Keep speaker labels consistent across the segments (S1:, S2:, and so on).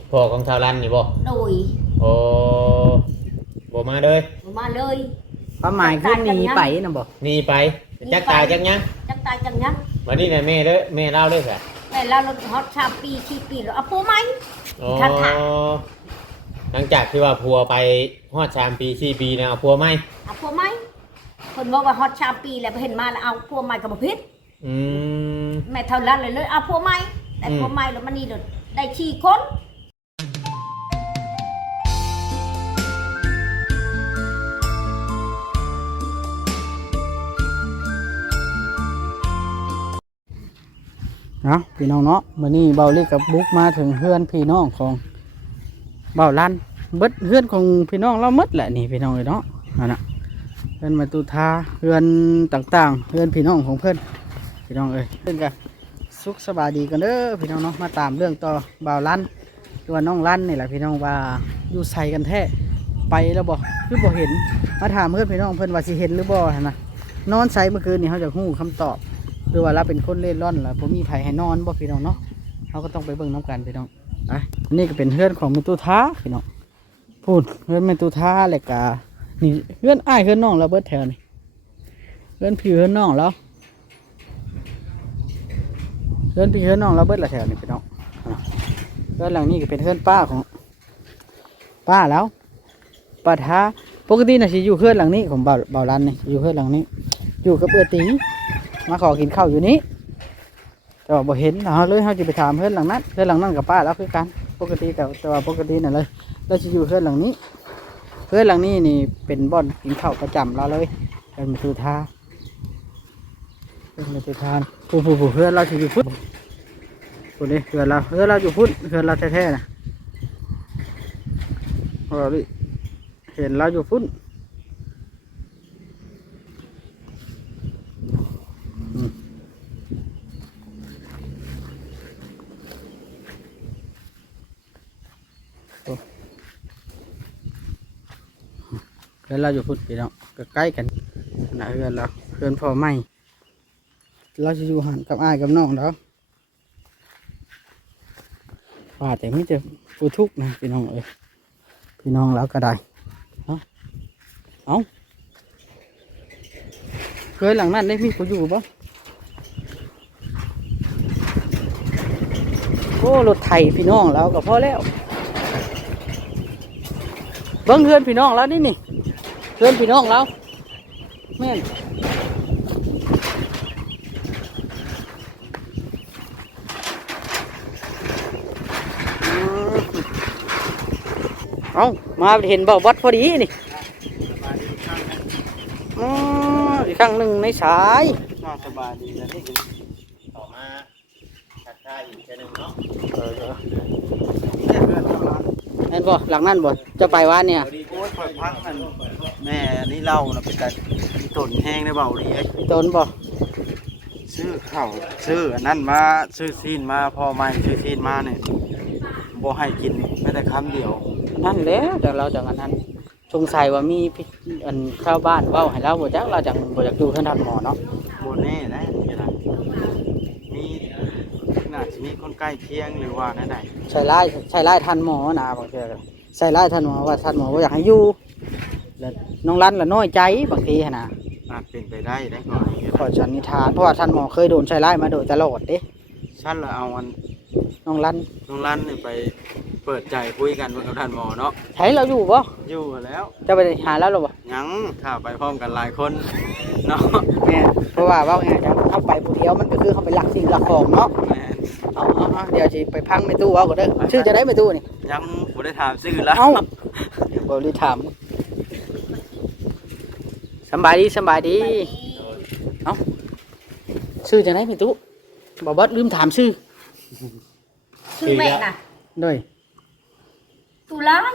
S1: พ่อของชาวรันนี่บ่
S2: โดย
S1: โอ้บ่มาเลย
S2: มาเลย
S3: ความหมายคือหนีไปนะบ่
S1: หนีไปจักตายจักยัง
S2: จักตายจังยัง
S1: วันนี้น่ะแม่เด้อแม่เล่าเด้อค่ะ
S2: แต่เราฮอต3 ปี4 ปีแล้วเอาผัวใหม่
S1: อ๋อหลังจากที่ว่าผัวไปฮอด3 ปี4 ปีนะเอาผัวใหม่
S2: เอาผัวใหม่คนบอกว่าฮอต3 ปีแล้วเห็นมาแล้วเอาผัวใหม่ก็บ่ผิดแม่เท่านั้นเลยเอาผัวใหม่แต่ผัวใหม่แล้วมันนี่ได้4 คน
S3: เนาะพี่น้องเนาะมื้อนี้เบาลิกับบุ๊กมาถึงเฮือนพี่น้องของเบาลันเบิดเฮือนของพี่น้องเราหมดแหละนี่พี่น้องเอ้ยเนาะนั่นน่ะเฮือนมาตุทาเฮือนต่างๆเฮือนพี่น้องของเพิ่นพี่น้องเอ้ยเพิ่นก็สุขสบายดีกันเด้อพี่น้องเนาะมาตามเรื่องต่อเบาลันตัวน้องลันนี่แหละพี่น้องว่าอยู่ใส่กันแท้ไปแล้วบ่คือบ่เห็นมาถามเพื่อนพี่น้องเพิ่นว่าสิเห็นหรือบ่หั่นน่ะนอนใส่เมื่อคืนนี่เขาจะฮู้คำตอบหรือว่าเราเป็นคนเล่ร่อนล่ะผมมีไผให้นอนบ่พี่น้องเนาะเขาก็ต้องไปเบิ่งน้ำกันพี่น้องนี่ก็เป็นเฮือนของเมตุท้าพี่น้องพูดเฮือนเมตุท้าแหละกะนี่เฮือนอ้ายเฮือนน้องเราเบิดแถวนี่เฮือนพี่เฮือนน้องแล้วเฮือนพี่เฮือนน้องเราเบิดละแถวนี่พี่น้องเฮือนหลังนี้ก็เป็นเฮือนป้าของป้าแล้วป้าท้าปกติน่ะสิอยู่เฮือนหลังนี้ของเบาลันนี่อยู่เฮือนหลังนี้อยู่กับเอื้อตีมาขอกินข้าวอยู่นี้แต่ว่าบ่เห็นเราเลยเขาจะไปถามเพื่อนหลังนั้นเพื่อนหลังนั้นกับป้าแล้วคือกันปกติแต่ว่าปกติน่ะเลยเราจะอยู่เพื่อนหลังนี้เพื่อนหลังนี้นี่เป็นบ่อนกินข้าวประจำเราเลยเป็นมาตูทาเป็นมาตูทานผู้เพื่อนเราจะอยู่พุทธคนนี้เพื่อนเราอยู่พุทธเพื่อนเราแท้ๆนะเราดิเห็นเราอยู่พุทธเพื่อนเราอยู่พุทธพี่น้องใกล้กันนะเพื่อนเราเพื่อนพ่อไม่เราจะอยู่ห่างกับอ้ายกับน้องแล้วว่าแต่ไม่จะกูทุกข์นะพี่น้องเอ้ยพี่น้องเราก็ได้เอาเคยหลังนั้นได้มีกูอยู่ปะโอ้รถไถพี่น้องเราก็พอแล้วเบิ้งเพื่อนพี่น้องแล้วนี่เพื่อนพี่น้องเราแม่นเอามาเห็นบ่วัดพอดีนี่อีกครั้งหนึ่งในสาย
S1: สบายดีนะที่ต่อมาทักทายอีกแค่นึงเนาะ
S3: เห็นบ่หลังนั่นบ่จะไปวันเนี่ย
S4: โอ้ยคอยพักกันแม่นี่เล่านะเป็นการต้นแห้งได้เบาดีไอ้
S3: ต้นบ่
S4: ซื้อข้าวซื้ออันนั้นมาซื้อซีนมาพอไม่ซื้อซีนมาเนี่ยบ่ให้กินแม้แต่คำเดียว
S3: นั่นแหละจากเราจากนั้นสงสัยว่ามีอันข้าวบ้านเว้าให้เราบ่จักเราจังบ่อยากอยู่ท่านทันหมอเนาะ
S4: บ่แน่นะนี่ล่ะมีน่าจะมีคนใกล้เคียงหรือว่าไหน
S3: ใช่ไล่ทันหมอนะบางทีใช่ไล่ทันหมอว่าทันหมอว่าอยากให้อยู่แล้วน้องรันละน้อยใจบางทีนะ
S4: อาจเป็นไปได้ก่อน
S3: ขอสันนิษฐานเพราะว่าทันหมอเคยโดนใช่ไล่มาโดยตลอดเด้
S4: ฉันละเอาอัน
S3: น้องรัน
S4: นี่ไปเปิดใจคุยกันกับท่านหมอเนาะ
S3: ใช้เราอยู่บ่
S4: อยู่แล้ว
S3: จะไปหาแล้วหรอบ่
S4: ยังถ้าไปพร้อมกันหลายคนเนาะ
S3: แม่เพราะว่าไงจะเข้าไปผู้เดียวมันก็คือเข้าไปหลักสิ่งหลักของเนาะเอาเดี๋ยวจะไปพังไม่ตู้เอาก็ได้ชื่อจะได้ไม่ตู้นี่
S4: ยังบ่ได้ถามชื่อแล้ว
S3: เดี๋ยวบ่ได้ถามสบายดีเอาชื่อจะได้ไม่ตู้บ่บัดลืมถามชื่อ
S2: แม่น่ะ
S3: ด้วย
S2: ตุลาน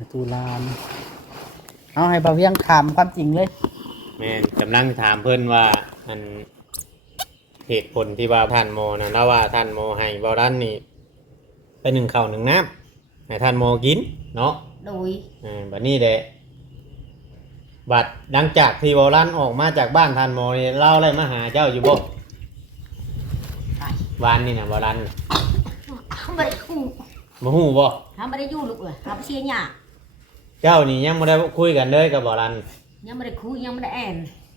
S3: เอาให้บ่าวเพียงถามความจริงเลย
S1: แม่กำลังถามเพิ่นว่าอันเหตุผลที่ว่าท่านโมนะแล้วว่าท่านโมให้บอรันนี่ไป1 ข้าว 1 น้ำให้ท่านโมกินเนาะ
S2: โดย
S1: บัดนี้แหละบัดหลังจากที่บอรันออกมาจากบ้านท่านโมนี่เล่าอะไรมาหาเจ้าอยู่บ่วานนี่นะบอรัน
S2: ไม่ได้คู่
S1: บ่ฮู้บ่
S2: เฮาบ่ได้อยู่ลูกเอ้ยเฮาไปเชียร์หญ้า
S1: เจ้านี่ยังบ่ได้คุยกันเลยกับบ่รัน
S2: ยังบ่ได้คุยยังบ่ได้แอน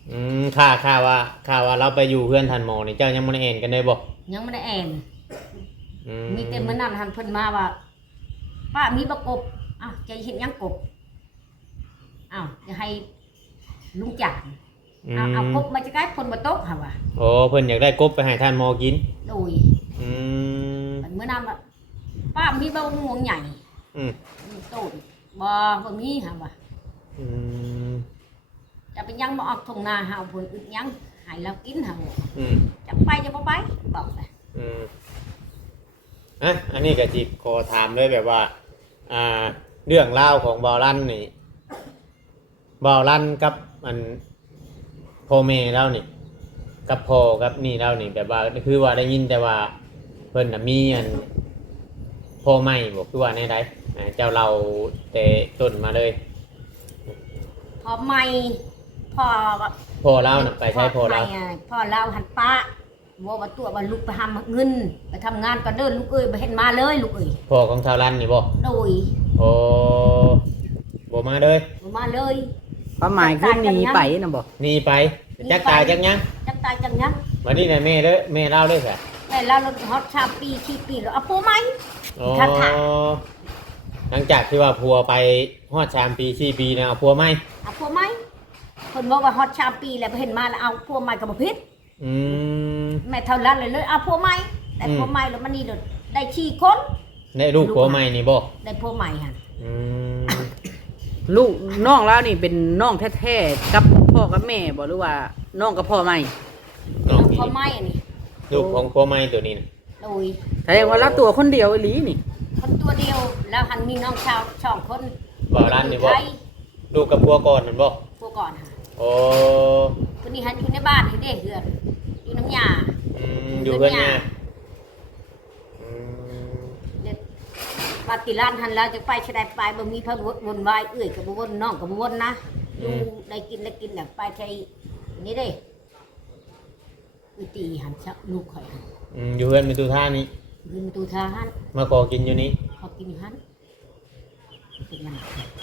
S1: ค่าว่าเราไปอยู่เพื่อนทันหมอนี่เจ้ายังบ่ได้เอ็นกันเลยบ่
S2: ยังบ่ได้แอน
S1: อืม
S2: มีแต่มื้อนั้นหันเพิ่นมาว่าป้ามีบ่กบอ้าวจะเฮ็ดหยังกบอ้าวจะให้ลุงจานเอากบมาจะไกลฝนบ่ตกหั่นว่า
S1: โอ้เพิ่นอยากได้กบไปให้ท่านหมอกิน
S2: โดย
S1: อืม
S2: มื้อนั้นว่าป้ามีบ่งวงใหญ่
S1: อืม
S2: มีต้นบ่มีหั่นว่า
S1: อืม
S2: จะไปยังบ่ออกทุ่งนาเฮาเพิ่นอึดยังให้เรากินหั่นว่า
S1: อืม
S2: จะไปจะบ่ไปบอกไป
S1: อืมอันนี้ก็จิขอถามเลยแบบว่า เรื่องเล่าวของบอลันนี่บอลันกับมันพ่อแม่เล่านี่กับพ่อกับนี่เล่านี่แบบว่าคือว่าได้ยินแต่ว่าเพิ่นน่ะมีอันพ่อไม่บอกคือว่าในใดเจ้าเราแต่ต้นมาเลย
S2: พอใหม่พอ
S1: พ่อเล่าน่ะไปใช้พ่อเรา
S2: พ่อเราหันป้าว่าตัวว่าลูกไปทำเงินไปทำงานก็เดินลูกเอ้ยไปเห็นมาเลยลูกเอ้ย
S1: พ่อของชาวลันนี่บ่
S2: โดย
S1: โอ้บ่มาเลย
S2: มาเลย
S3: ความหมายคือหนีไปนะบ่
S1: นี่ไปจักตายจักยัง
S2: จังตายจังยัง
S1: วันนี้น่ะแม่เด้อแม่เล่าเลยค่ะ
S2: แต่เราฮอตชาปีชีปีแล้วเอาปูไหม
S1: อ๋อ
S2: ค่ะค่ะ
S1: หลังจากที่ว่าพัวไปฮอด3 ปี4 ปีนะเอาพัวไหม
S2: เอาปูไหมคนบอกว่าฮอตชาปีแล้วไปเห็นมาแล้วเอาปูไหมกับพิษ
S1: อืม
S2: แม่เท่านั้นเลยเอาปูไหมแต่ปูไหมแล้วมันนี่ได้ชีคน
S1: ได้ลูกพัวใหม่นี่บ่
S2: ได้ปูไหมฮะ
S1: อืม
S3: ลูกน้องแล้วนี่เป็นน้องแท้ๆกับพ่อกับแม่บ่หรือว่าน้องกับพ่อใหม่
S1: น้อง
S2: ปูไหมอันนี้
S1: ลูกของพัวใหม่ตัวนี้นะ
S2: โดย
S3: แสดงว่าเราตัวคนเดียวอีหลีนี่
S2: คนตัวเดียวแล้วหันมีน้องชาวสองคน
S1: บ่ร้านนี่บ่
S2: ไทย
S1: ลูกกับพัวก่อนนั่นบ่
S2: พวกก่อนค่ะ
S1: โอ้
S2: คนนี้หันอยู่ในบ้านนี่เด้เหือนอยู่น้ำยา
S1: อยู่เพื่อนเนี่ยอืม
S2: เด็ดปฏิร้านหันแล้วจะไปชะไดไปบ่มีพระวนวายเอื้อยกับบ่วนน้องกับบ่วนนะอยู่ได้กินแบบไปใช้นี่เด้อุตีหันชะลูกข่อยหัน
S1: อยู่เพื่อนเป็นตูท่านี้
S2: ยืนตูทาหัน
S1: มาขอกินอยู่นี้
S2: เขากินหันเป็นยัง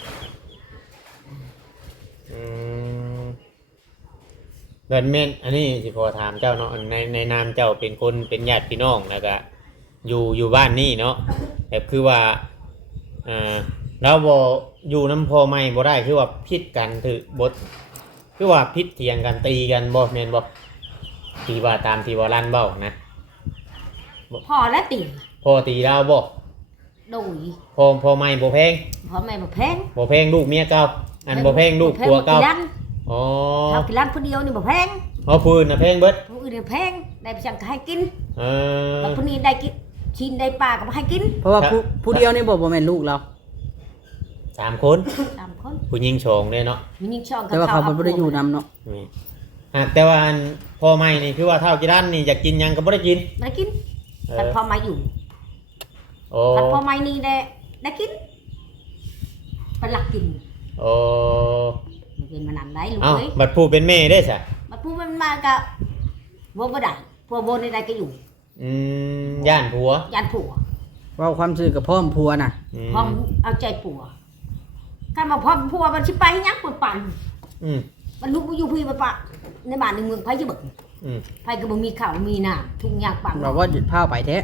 S1: อืมเดินเม่นอันนี้สิพอถามเจ้าเนาะในนามเจ้าเป็นคนเป็นญาติพี่น้องแล้วก็อยู่บ้านนี่เนาะแบบคือว่าเราบ่อยู่น้ำพอไม่บ่ได้คือว่าพิษกันถือบทคือว่าพิษเถียงกันตีกันบ่แม่นบ่ตีว่าตามที่ว่าลั่นเบ้านะ
S2: พ่อและตี
S1: พ่อตีเราบ่
S2: โดย
S1: พ่อไม่บ่แพง
S2: พ่อแม่บ่แพง
S1: บ่แพงลูกเมียเก่าอันบ่แพงลูกผัวเก่าอ๋อ
S2: เขากินร้านผู้เดียวนี่บ่แพง
S1: เอาปืนน่ะแพงเบิด
S2: ผู้อื่นเนี่ยแพงได้ไปสั่งก็ให้กิน
S1: เออ
S2: แล้วผู้นี้ได้กินชินได้ปลาก็บ่ให้กิน
S3: เพราะว่าผู้เดียวนี่บ่แม่นลูกเรา
S1: 3 คน
S2: 3 คน
S1: ผู้หญิง2เด้เนาะ
S2: มีนิ่งช่อง
S3: แต่ว่าเขาบ่ได้อยู่นํเนาะ
S1: นี่หากแต่ว่าอันพ่อไม่นี่คือว่าเท่ากี่ด้านนี่อยากกินหยังก็บ่ได้กิน
S2: บ่ได้กิน
S1: เอ
S2: แต่
S1: อ
S2: พอมาอยู่
S1: โอ้
S2: แต่พอมานี่ได้กินเป็นหลักกิน
S1: โอ้
S2: มันเป็นมันนั่นได้ลูก
S1: เอ้า
S2: เอ้ย
S1: บัดผู้เป็นแม่ได้ซะ
S2: มาพูดมันมาก็บ่ได้พวกบ่ได้ก็อยู่
S1: ย่านผัว
S2: ยันผัว
S3: เว้าความซื่อกับพ่อมผัวน่ะ
S2: พร้อมเอาใจผัวถ้ามาพร้อมผัวมันสิไปให้หยังปปั่น
S1: อืม
S2: มันลูกบ่อยู่พี่บ่ปะในบ้านในเมืองไผสิเบิก
S1: อืม
S2: ไผก็บ่มีข้าวมีน้ำทุกอย่างปัง
S3: เราว่าหยุดพาไปแท้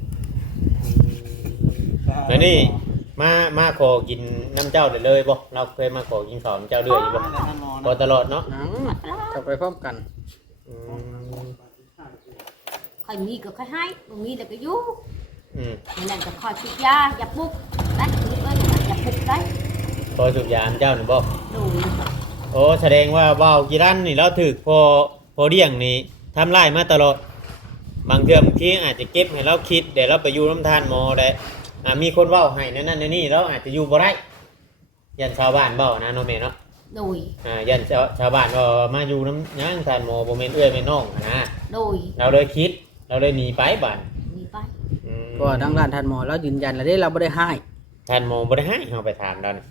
S1: แล้วนี่มาขอกินน้ำเจ้าได้เลยบ่เราเคยมาขอกินข้าวน้ำเจ้าเรื่อยอยู่บ่ขอตลอดเนาะ
S3: หนังจะไปพร้อมกัน
S1: อืม
S2: ค่อยมีก็ค่อยให้บ่มีแล้วก็อยู่
S1: อืม
S2: นั่นก็ค่อยกินยาอย่าปลุกได้ลูกเอ้ยอย่าปลุกได้
S1: ขอสูบยาน้ำเจ้านี่บ่
S2: ดู
S1: โอ้แสดงว่าว่าวกี่ด้านนี่เราถึกพอเดี่ยงนี่ทำลายมาตลอดบางเทื่อบางทีอาจจะเก็บให้เราคิดเดี๋ยวเราไปอยู่น้ำทานหมอได้มีคนเว้าให้นั่นนี่เราอาจจะอยู่บ่ได้ยันชาวบ้านเว้านะน้องแม่เนาะ
S2: ดู
S1: ยันชาวบ้านว่ามาอยู่น้ำยังทานหมอบ่แม่นเอื้อยแม่นน้องนะ
S2: ดู
S1: เราเลยคิดเราเลยหนีไปบ้าน
S2: มีไป
S3: ก็ทางด้านท่านหมอเรายืนยันแล้วเด้เราบ่ได้ให้
S1: ทานหมอบ่ได้ให้เฮาไปถามดัน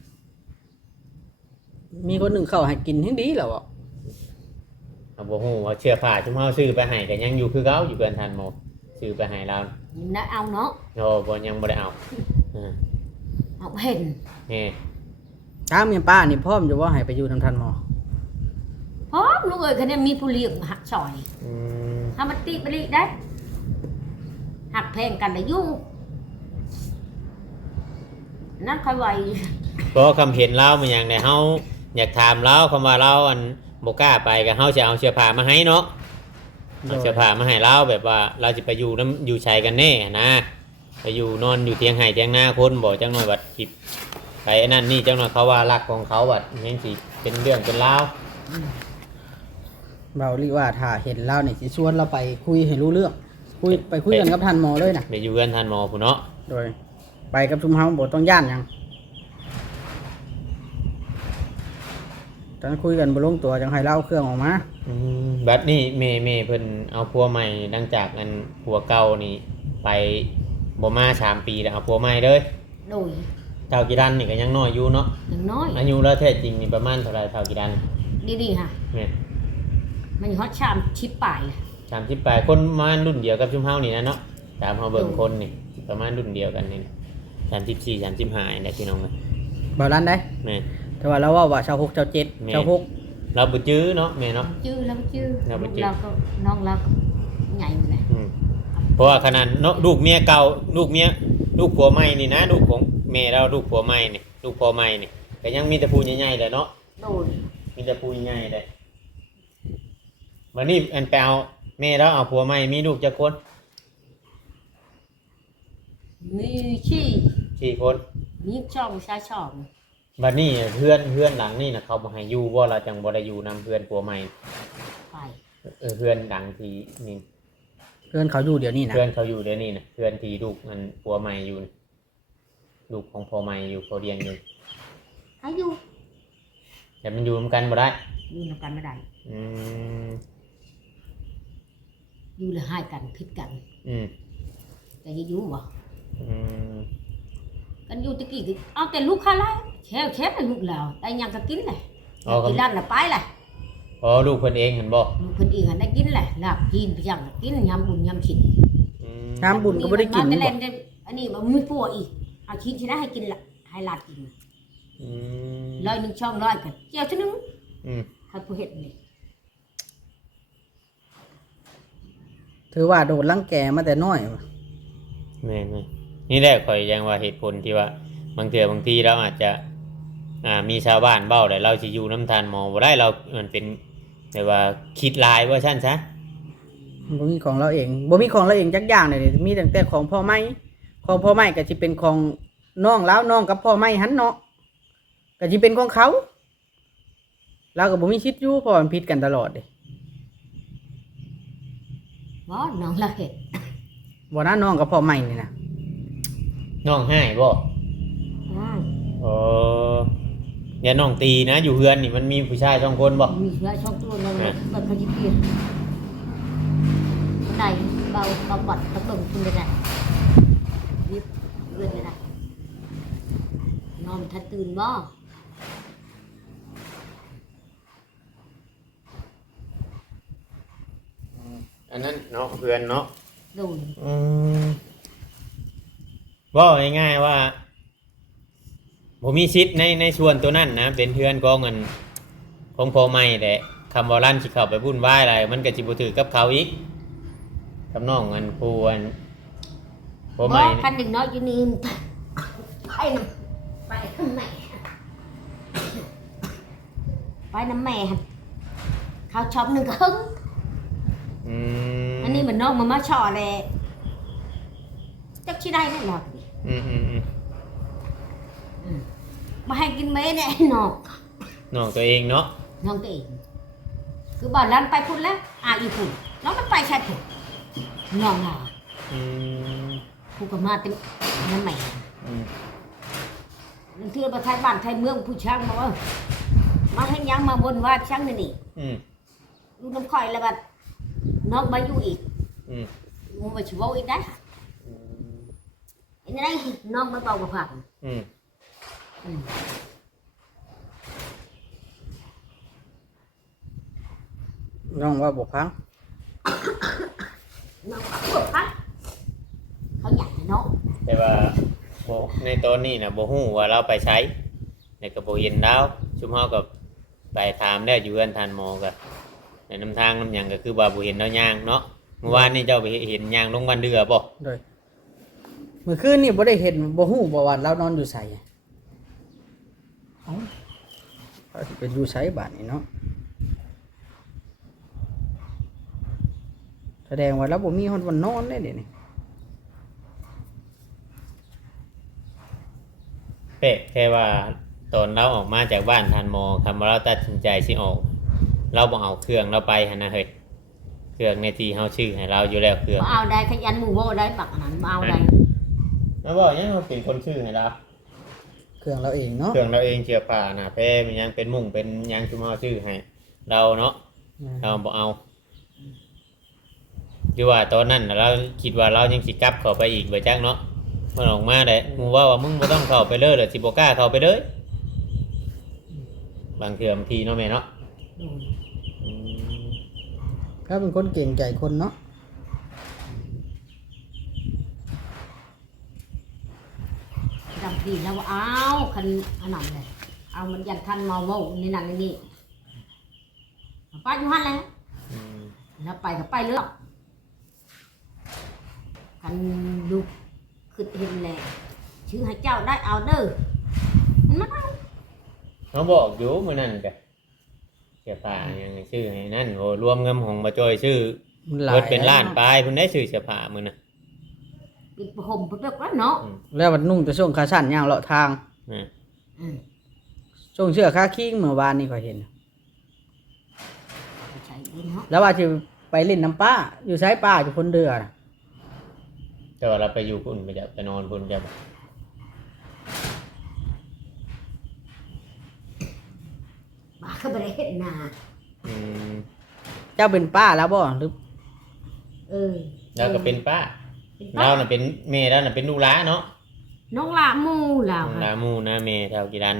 S3: มีคนหนึ่งเข้าให้กินให้ดีแล้วอ่ะ
S1: เอาบ่ฮู้ว่าเสื้อผ้าชุมเฮาซื้อไปให้ก็ยังอยู่คือเก่าอยู่เกินทานหมอซื้อไปให้เรา
S2: น่าเอาเนาะ
S1: โอ้บ่ยังบ่ได้เอา
S2: เอาเห็น
S1: นี่
S3: ถามเมียป้านี่พร้อมอยู่ว่าให้ไปอยู่นำทันหมอ
S2: พร้อมลูกเอ้ยคะแนนมีผู้เลี้ยงหักซอย
S1: อืม
S2: ถ้ามันติไปลีได้หักแพงกันเลยอยู่นั่นค่อยไหว
S1: เพราะคำเห็นเรามันอย่างใดเฮาอยากถามเราคำว่าเราอันบ่กล้าไปก็เฮาจะเอาเสื้อผ้ามาให้เนาะเอาเสื้อผ้ามาให้เราแบบว่าเราจะไปอยู่น้ำอยู่ชายกันแน่นะไปอยู่นอนอยู่เตียงไห้เตียงหน้าคนบ่จังหน่อยบัดคิดไปไอ้นั่นนี่จังหน่อยเขาว่ารักของเขาบัดแม่นสิเป็นเรื่องเป็นราว
S3: เบาลีว่าถ้าเห็นเราเนี่ยสิชวนเราไปคุยให้รู้เรื่องไปคุยกันกับทันหมอเลยนะ
S1: ไปอยู่กันทันหมอพุ่นเนาะ
S3: โดยไปกับชุมเฮาบ่ต้องย่านหยังตอนนั้นคุยกันบ่ลงตัวจังให้เล่าเครื่องออกมา
S1: บัดนี้เมเพิ่นเอาผัวใหม่หลังจากนั้นผัวเก่านี่ไปบ่มา3 ปีแล้วเอาผัวใหม่เลย
S2: โดย
S1: เท่ากี่ดันนี่ก็ยังน้อยอยู่เนาะ
S2: อย่างน้อย
S1: อายุแล้วแท้จริงนี่ประมาณเท่าไรเท่ากี่ดัน
S2: ดีๆค่ะ
S1: แม่
S2: มันฮอตชามชิปป่ายเลย
S1: 38คนประมาณรุ่นเดียวกับชุมเฮานี่นะเนาะตามเฮาเบิ่งคนนี่ประมาณรุ่นเดียวกันนี่34 35นี่พี่น้องเอ้ย
S3: เบาลันได้
S1: แม่
S3: แต่ว่าเราว่าชาว6ชาว7ชาว6
S1: เราบ่จื้อเนาะแม่เนาะ
S2: ชื่อแล้วชื่อ
S1: เราไป
S2: ลูก
S1: จื้อ
S2: เราก็น้องเราก็ใหญ่หมดเลย
S1: เพราะว่าขนาดเนาะลูกเมียเก่าลูกผัวใหม่นี่นะลูกของแม่เราลูกผัวใหม่นี่ลูกผัวใหม่นี่ก็ยังมีแต่ผู้ใหญ่ๆเลยเนาะ
S2: โดย
S1: มีแต่ผู้ใหญ่ๆเลยมานี่อันแปลแม่เราเอาผัวใหม่มีลูกจักคน
S2: มีชี่
S1: 4 คน
S2: มีช่องชายช่อง
S1: บัดนี้เพื่อนหลังนี่นะเขาบ่ให้อยู่บ่เราจังบ่ได้อยู่นำเพื่อนผัวใหม่
S2: ไป
S1: เพื่อนดังที่นี่
S3: เพื่อนเขาอยู่เดี๋ยวนี้นะ
S1: เพื่อนเขาอยู่เดี๋ยวนี้นะเพื่อนที่ลูกมันผัวใหม่อยู่นี่ลูกของผัวใหม่อยู่เขาเรียนอยู่
S2: อายุ
S1: แต่มันอยู่นำกันบ่ได้
S2: อยู่นำกันไม่ได้
S1: อืม
S2: อยู่เลยให้กันพิดกัน
S1: อืม
S2: แต่จะอยู่บ่
S1: อืม
S2: กันอยู่ตะกี้ก็เอาแต่ลูกค้าไล่แช่แต่ลูกเราได้ยังก็กินเลยกินร้านละไปเลย
S1: อ๋อลูกเพิ่นเองเห็นบ่
S2: ลูกคนอื่นได้กินเลยลาบกินไปยังกินยำบุญยำฉิน
S1: อืม
S3: น้ำบุญก็บ่ได้กิน
S2: แต่
S3: บ่
S2: เล่นอันนี้มันมีปัวอีกเอาชิ้นที่ได้ให้กินละให้ลาดกิน
S1: อืม
S2: 100ช่อง100กันเจียวชนึง
S1: อืม
S2: เขาผู้เฮ็ดนี่
S3: ถือว่าโดนรังแกมาแต่น้อยว่ะ
S1: แม่นๆนี่แหละข่อยยังว่าเหตุผลที่ว่าบางทีเราอาจจะมีชาวบ้านเบ้าแต่เราสิอยู่น้ำทานหมอบ่ได้เรามันเป็นแบบว่าคิดลายว่าซั่นซะ
S3: บ่มีของเราเองบ่มีของเราเองจักอย่างเลยมีตั้งแต่ของพ่อไม้ของพ่อไม้ก็สิเป็นของน้องแล้วน้องกับพ่อไม้หันเนาะก็สิเป็นของเขาเราก็บ่มีชิดอยู่เพราะมันผิดกันตลอดเด้
S2: บ่น้องละเฮ็ด
S3: บ่นะน้องกับพ่อไม้นี่นะ
S1: น้องให้บ่
S2: อ้าว
S1: อ๋ออย่าน้องตีนะอยู่เฮือนนี่มันมีผู้ชาย2 คนบ่
S2: มีเชื้อช่องตัวนึงมันเขาสิเปลี่ยนได้เบาบัดตะเบิ่งคุณได้รีบเลื่อนได้นอนทันตื่นบ่
S1: อันนั้นเนาะเฮือนเนาะ
S2: โดน
S1: ว่าง่ายๆว่าผมมีชิดในส่วนตัวนั้นนะเป็นเพื่อนของเงินของพ่อใหม่แหละคำว่าลั่นสิเข้าไปวุ่นวายอะไรมันก็สิบ่ถือกับเขาอีกกับน้องเงินผู้อันพ่อใหม่
S2: คันหนึ่งน้อยอยู่นี่ไปน้ำแม่ไปน้ำแม่เขาชอบหนึ่งก็หึง อันนี้เหมือนน้องมาช่อเลยจักชิได้นั่นหรอกมาให้กินเม้เนี่ยน้อง
S1: น้องตัวเองเนาะ
S2: น้องตัวเองคือบ้านร้านไปพุ่นแล้วอีพุ่นน้องมันไปใช่พุ่นน้องผู้ก็มาเต็มน้ำใหม่นั่นคือประเทศบ้านไทยเมืองผู้ช่างบอกว่ามาให้ยังมาวนว่าช่างนี่ดูน้ำข่อยแล้วบัดน้องมาอยู่อีกมึงมาชิวอีกได้อันนี้น้องมาเบากับผัก
S3: น้องว่าบ่พัง
S2: น้องมาปวดพักเขาอยากให้น้อง
S1: แต่ว่าบ่ในตอนนี้น่ะบ่ฮู้ว่าเราไปใช้แต่ก็บ่เห็นแล้วชุมเฮาก็ไปถามแล้วอยู่กันทันหมอก็ในนำทางนำหยังก็คือว่าบ่เห็นแล้วย่างเนาะเมื่อวานนี้เจ้าไปเห็นย่างลงบ้านเดือบ่
S3: โดยเมื่อคืนนี่บ่ได้เห็นบ่ฮู้บ่ว่าเรานอนอยู่ไสเอ้าเขาสิเป็นอยู่ไสบาดนี้เนาะแสดงว่าเราบ่มีฮอดวันนอนได้เดี๋ยวนี้
S1: เป๊ะแค่ว่าตอนเราออกมาจากบ้านทันหมอคำว่าเราตัดสินใจสิออก เราบ่เอาเครื่องเราไปหั่นนะเฮ้ยเครื่องในที่เฮาชื่อให้เราอยู่แล้วเครื่อง
S2: บ่เอาได้ขยันหมู่บ่ได้บักอันนั้นบ่เอาได้
S1: แล้วบอกยังเราเป็นคนชื่อให้เรา
S3: เครื่องเราเองเนาะ
S1: เครื่องเราเองเชื่อผ้าหน้าแพร่มันยังเป็นมุ้งเป็นหยังชุมเฮาชื่อให้เราเนาะเราบ่เอาคือว่าตอนนั้นน่ะเราคิดว่าเรายังสิกลับเข้าไปอีกบ่จักเนาะมันออกมาได้หมู่ว่ามึงบ่ต้องเข้าไปเลยเด้อสิบ่กล้าเข้าไปเลยบางเทื่อบางทีเนาะแม่เนาะ
S2: โดย
S1: อืม
S3: เขาเป็นคนเก่งใจคนเนาะ
S2: จำปีแล้วว่าเอาคันอันนั้นเลยเอามันยันทันเมาเว้านี่นั่นนี่ไปอยู่หั่นแหละ
S1: อืม
S2: แล้วไปก็ไปเลือกกันดูคือเห็นแหละชื่อให้เจ้าได้เอาเด้อมันมาเอา
S1: เขาบอกอยู่มื้อนั้นก็เสื้อผ้ายังชื่อให้นั่นโอ้รวมเงินของบ่จ้อยชื่อ
S3: มันหลาย
S1: เบิดเป็นล้านปลายเพิ่นได้ชื่อเสื้อผ้ามื้อน่ะ
S2: ปิดประหมเปิดแล้วเนาะ
S3: แล้วมันนุ่งแต่ช่วงขาสั้นย่างเลาะทาง
S1: อืม
S2: อืม
S3: ช่วงเสื้อขาคิงเมื่อวานนี่ก็เห็น
S2: ใช่ดีเนาะ
S3: แล้วว่าจะไปเล่นน้ำป้าอยู่ซ้ายป้าอยู่คนเดือน่ะ
S1: แต่ว่าเราไปอยู่พุ่นไปจะไปนอนพุ่นจะ
S2: บ้าก็ไม่ได้เห็นหน้า
S1: อืม
S3: เจ้าเป็นป้าแล้วบ่หรือ
S2: เออ
S1: เราก็เป็นป้า
S2: เป็นป้า
S1: เราน่ะเป็นแม่เราน่ะเป็นลูกหลานเนาะ
S2: น้องลามูลาว
S1: ลูกห
S2: ค่ะ
S1: ลานหมู่นะแม่เท่ากี่ดัน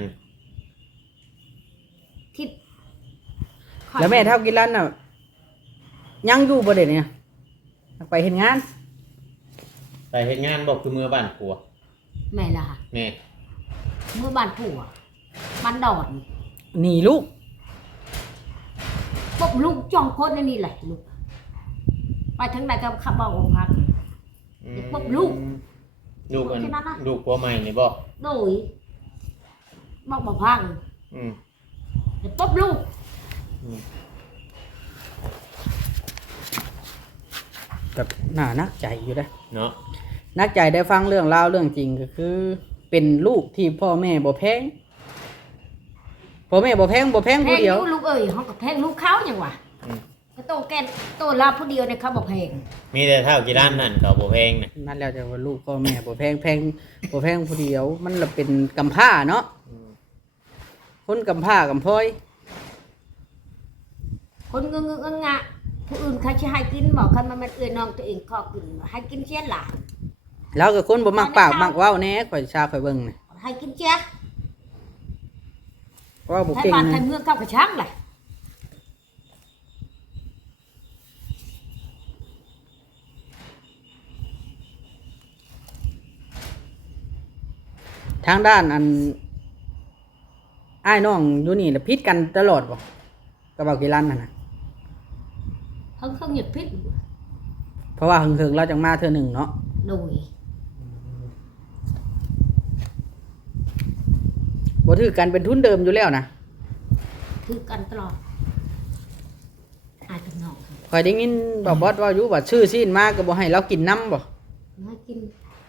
S2: ที่
S3: แล้วแม่เท่ากินร้านน่ะยังอยู่บ่เด็ดเนี่ยไปเห็นงาน
S1: ไปเฮ็ดงานบอกคือมือบ้านผัว
S2: แม่ล่ะ
S1: แม่
S2: เมื่อบ้านผัวบ้านดอน
S3: หนีลูก
S2: พวกลูกจ้องคนนี่แหละลูกไปทั้งใดก็ขับเบาของพัก
S1: อืม
S2: พวกลูก
S1: ลูกอัน
S2: แค่นั้นนะ
S1: ลูกผัวใหม่นี่บ่
S2: โดยบอกพัง
S1: อืม
S2: เดี๋ยวปุ๊บลูก
S1: อืม
S3: กับหน้านักใจอยู่ได้
S1: เนาะ
S3: นักใจได้ฟังเรื่องราวเรื่องจริงก็คือ เป็นลูกที่พ่อแม่บ่แพงพ่อแม่บ่แพง
S2: แพ
S3: ผู้
S2: ง
S3: เดียว
S2: ลูกเอ้ยเขาก็แพงลูกเขาอย่างวะ
S1: อืม
S2: ก็โตแกนโตลาผู้เดียวเนี่ยเขาบอกแพง
S1: มีแต่เท่ากี่ด้านนั่นเขาบ่แพงน่ะ
S3: นั่นแล้วแต่ว่าลูกพ่อแม่บ่แพงบ่แพงผู้เดียว มันละเป็นกำพร้าเนาะ
S1: อืม
S3: คนกำพร้ากำพร้อย
S2: คนเงงงะผู้อื่นเขาจะให้กินบอกคันมันเอื้อน้องตัวเองขอกินให้กินเชี่ยหลาน
S3: แล้วก็คนบ่มักปากมักเว้าแหน่ข่อยชาข่อยเบิ่งนี่
S2: ให้กินเชี่ย
S3: เว้าบ่
S2: ให้
S3: เก่ง
S2: บ้านให้
S3: นะ
S2: เมืองเข้ากระชังเลย
S3: ทางด้านอันอ้ายน้องอยู่นี่น่ะพิดกันตลอดบ่กับเบากีรันนั่นน่ะ
S2: เขาหยุดพิษ
S3: เพราะว่าหึงๆเราจังมาเทื่อหนึงเนาะ
S2: โดย
S3: บ่ถือกันเป็นทุนเดิมอยู่แล้วนะ
S2: คือกันตลอดอายกับน้อง
S3: ข่อยได้ยินบ่บอสว่าอยู่ว่าชื่อซีนมาก็บ่ให้เรากินน้ำบ่
S2: ให้กิน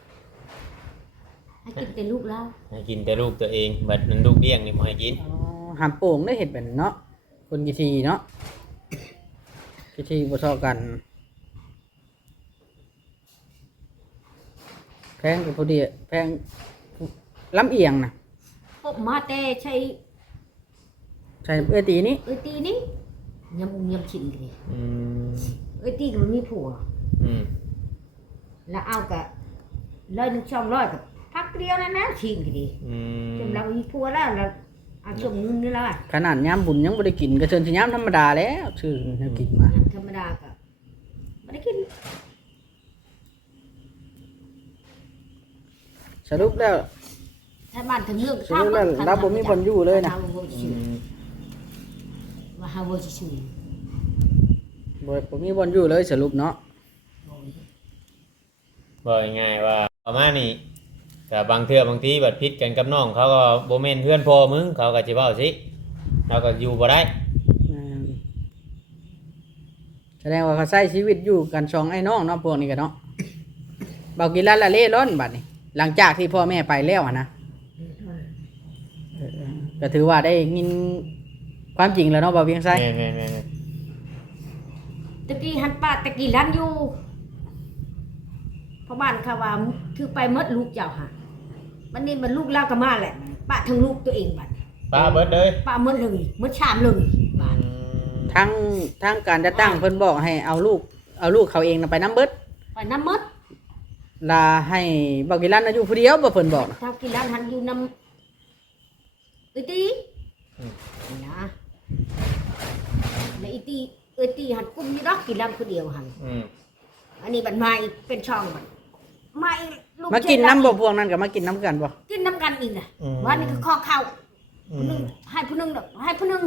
S2: แต่ลูกแล้ว
S1: ให้กินแต่ลูกตัวเองบัดนั้นลูกเลี้ยงนี่บ่ให้กิน
S3: อ๋อหามโป่งได้เห็ดแบบนั้นเนาะคนกิทีเนาะกิทีบ่ชอบกันแพงกับผู้เดียวแพงลำเอียงนะ
S2: พวกมาแต่ใช้
S3: ใช่เอื้อตีนี้
S2: ตีนี่ยำชินกัน
S1: อืม
S2: ตีมันมีผัว
S1: อืม
S2: แล้วเอากะเลย100กับพักเดียวแล้วนะชินกันดี
S1: อืม
S2: จำเรามีผัวแล้วเราเอาชมนึงนี่แล้ว
S3: ขนาดยามบุญยังบ่ได้กินก็เชิญสิยามธรรมดาแล้วชื่อแนวกินมา
S2: ธรรมดาก็ไม่ได้กิน
S3: สรุปแล้ว
S2: ถ้าบ้านถึงเรื่อง
S3: สรุปแล้วเราบ่มีคนอยู่เลยนะ
S2: ว่าฮาบ่สิชื่อ
S3: บ่มีบ่อนอยู่เลยสรุปเนาะ
S1: บอกง่ายๆว่าประมาณนี้แต่บางเทื่อบางทีบัดพิษกันกับน้องเขาก็บ่แม่นเพื่อนพ่อมึงเขาก็สิเว้าสิเราก็อยู่บ่ได้
S3: แสดงว่าเขาใช้ชีวิตอยู่กันสองไอ้น้องเนาะพวกนี้กันเนาะเบากินละละเล่ร่อนบัดนี้ หลังจากที่พ่อแม่ไปแล้วอะนะก็ถือว่าได้ยินความจริงแล้วเนาะเบาเวียงไซ
S1: แม่น
S2: ตะกี้หันป้าตะกี้ร้านอยู่เพราะบ้านเขาว่าคือไปมดลูกเจ้าค่ะวันนี้มันลูกเล่าก็มาแหละป้าทั้งลูกตัวเองบัด
S1: ป้าเบิดเลย
S2: ป้ามดเลยมดชามเลยบ้าน
S3: ทั้งการจะตั้งเพิ่นบอกให้เอาลูกเขาเองน่ะไปน้ำเบิด
S2: ไปน้ำมด
S3: ลาให้เบากินละน่ะอยู่ผู้เดียวบ่เพิ่นบอกนะ
S2: ถ้ากินร้านหันอยู่น้ำอีตีนะแล้วอีตีหันกุ้มอยู่ดอกกินร้านคนเดียวหัน
S1: อืม
S2: อันนี้บัดมาอีกเป็นช่องบัดมาอีลูก
S3: มากินน้ำบ่พวกนั้นก็มากินน้ำกันบ่
S2: กินน้ำกันอีกนะวันนี้ก็ข้อเข้าผู้หนึงให้ผู้หนึงดอกให้ผู้หนึง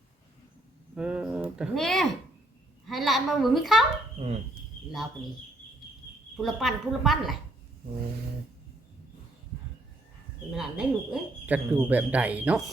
S2: เนี่ยให้หลานมาเหมือนมีเขา
S1: อืม
S2: เราไปนี่ผู้ละปั้นแหละ
S1: อืม
S2: มันหลานได้ลูกเอ้ย
S3: จะอยู่แบบใดเนาะ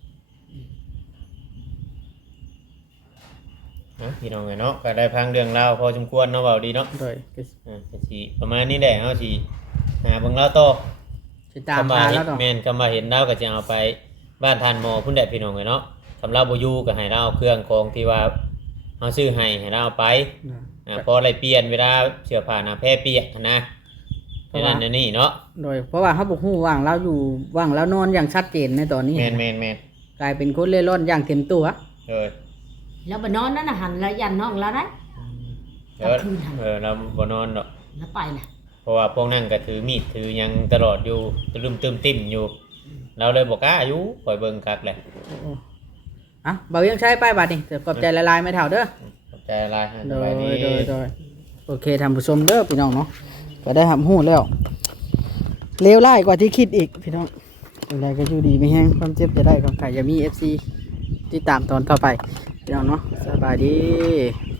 S1: พี่น้องเนาะก็ได้พังเรื่องราวพอสมควรเนาะเบาดีเนาะ
S3: โดย
S1: ก็สิประมาณนี้แหละเฮาสิหาเบิ่งเล่าต่อ
S3: สิตามมาแล้วเนาะ
S1: แม่นคำว่าเห็นเราก็จะเอาไปบ้านทานหมอพุ่นแดดพี่น้องเนาะคำเราบ่อยู่ก็ให้เราเอาเครื่องของที่ว่าเฮาซื้อให้เราเอาไปพออะไรเปลี่ยนเวลาเสื้อผ้าหน้าแพร่เปียกนะเพราะนั้นอันนี้เนาะ
S3: โดยเพราะว่าเขาบอกฮู้ว่างเราอยู่ว่างแล้วนอนอย่างชัดเจนในตอนนี้
S1: แม่น
S3: กลายเป็นคนเล่ร่อนอย่างเต็มตัว
S1: เออ
S2: แล้วไปนอนนั่นน่ะหันแล้วยันน้องแล้วนะ
S1: เราบ่นอนดอก
S2: แล้วไปน่ะ
S1: เพราะว่าพวกนั้นก็ถือมีดถือหยังตลอดอยู่ตะลึมตึมติ่มอยู่เราเลยบ่กล้าอยู่ปล่อยเบิ่งคักแหละ
S3: อ่ะบ่าวยังใช้ไปบัดนี้ขอบใจละลายไม่เท่าเด้อ
S1: ขอบใจหลาย
S3: โด
S1: สบาย
S3: ย
S1: ดี
S3: โอเคท่านผู้ชมเด้อพี่น้องเนาะก็ได้หับหู้แล้วเลวร้ายกว่าที่คิดอีกพี่น้องอะไรก็อยู่ดีไม่แห้งความเจ็บจะได้ความไข่จะมี FC ที่ตามตอนต่อไปพี่น้องเนาะสบายดี